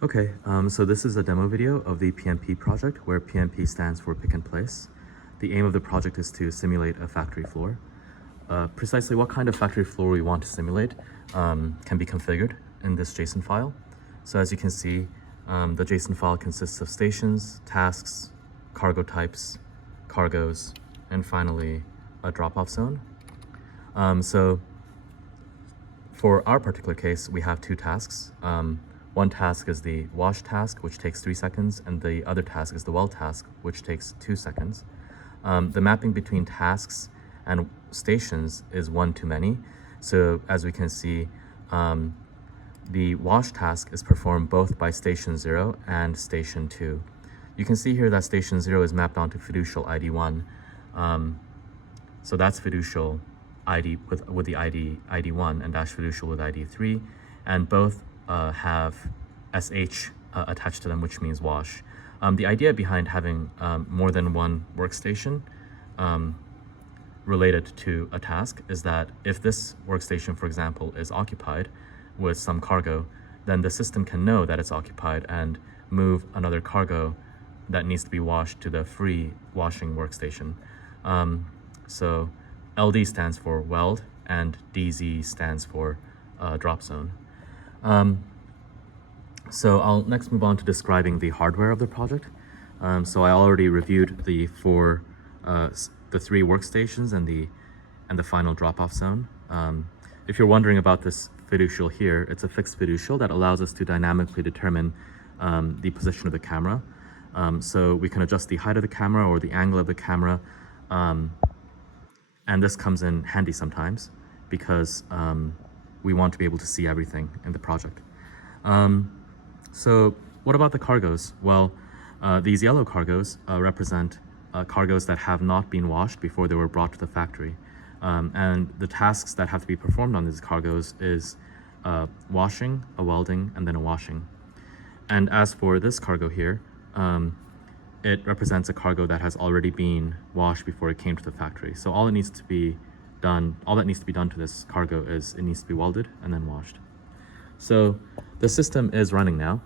So this is a demo video of the PMP project, where PMP stands for pick and place. The aim of the project is to simulate a factory floor. Precisely what kind of factory floor we want to simulate can be configured in this JSON file. So as you can see, the JSON file consists of stations, tasks, cargo types, cargoes, and finally a drop-off zone. So for our particular case, we have two tasks. One task is the wash task, which takes 3 seconds, and the other task is the weld task, which takes 2 seconds. The mapping between tasks and stations is one to many. So as we can see, the wash task is performed both by station 0 and station 2. You can see here that station 0 is mapped onto fiducial ID 1. So that's fiducial ID with the ID 1 and dash fiducial with ID 3, and both have SH attached to them, which means wash. The idea behind having more than one workstation related to a task is that if this workstation, for example, is occupied with some cargo, then the system can know that it's occupied and move another cargo that needs to be washed to the free washing workstation. So LD stands for weld and DZ stands for drop zone. So I'll next move on to describing the hardware of the project. So I already reviewed the three workstations and the final drop-off zone. If you're wondering about this fiducial here, it's a fixed fiducial that allows us to dynamically determine the position of the camera. So we can adjust the height of the camera or the angle of the camera, and this comes in handy sometimes because we want to be able to see everything in the project. So what about the cargoes? Well, these yellow cargoes represent cargoes that have not been washed before they were brought to the factory. And the tasks that have to be performed on these cargoes is washing, a welding, and then a washing. And as for this cargo here, it represents a cargo that has already been washed before it came to the factory. So all that needs to be done to this cargo is it needs to be welded and then washed. So the system is running now.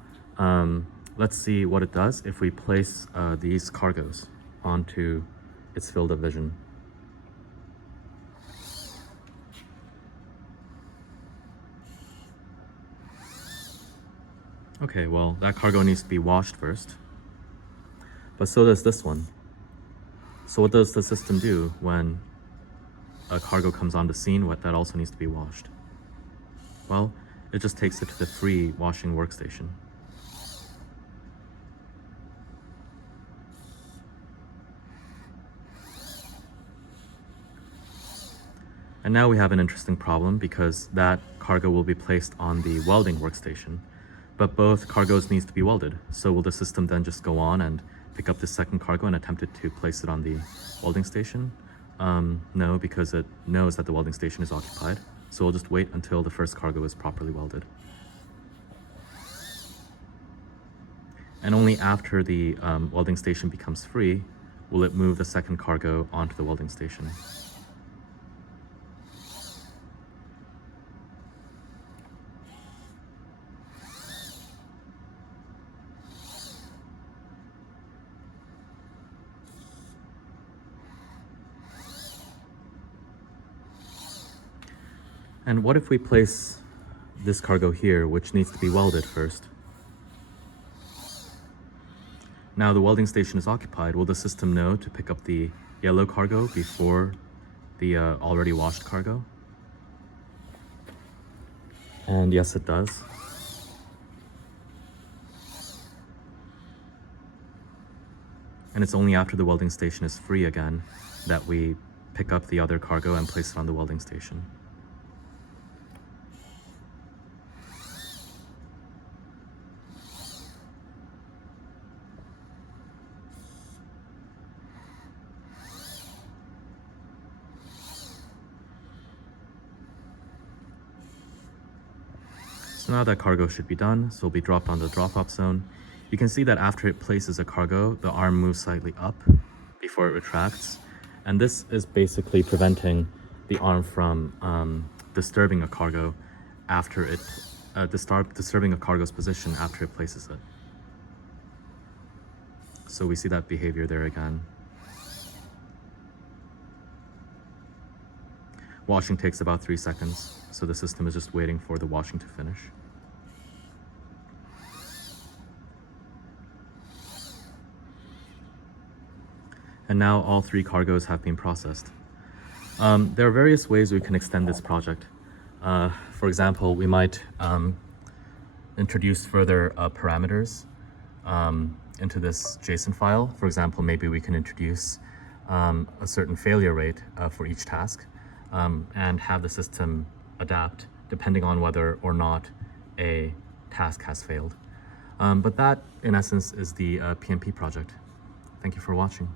Let's see what it does if we place these cargoes onto its field of vision. Okay, well, that cargo needs to be washed first, but so does this one. So what does the system do when a cargo comes on the scene that also needs to be washed? Well, it just takes it to the free washing workstation. And now we have an interesting problem because that cargo will be placed on the welding workstation, but both cargoes needs to be welded. So will the system then just go on and pick up the second cargo and attempt to place it on the welding station? No, because it knows that the welding station is occupied. So we'll just wait until the first cargo is properly welded. And only after the welding station becomes free will it move the second cargo onto the welding station. And what if we place this cargo here, which needs to be welded first? Now the welding station is occupied. Will the system know to pick up the yellow cargo before the already washed cargo? And yes, it does. And it's only after the welding station is free again that we pick up the other cargo and place it on the welding station. So now that cargo should be done, so it'll be dropped on the drop-off zone. You can see that after it places a cargo, the arm moves slightly up before it retracts. And this is basically preventing the arm from disturbing a cargo after it disturbing a cargo's position after it places it. So we see that behavior there again. Washing takes about 3 seconds, so the system is just waiting for the washing to finish. And now all 3 cargoes have been processed. There are various ways we can extend this project. For example, we might introduce further parameters into this JSON file. For example, maybe we can introduce a certain failure rate for each task and have the system adapt depending on whether or not a task has failed. But that, in essence, is the PnP project. Thank you for watching.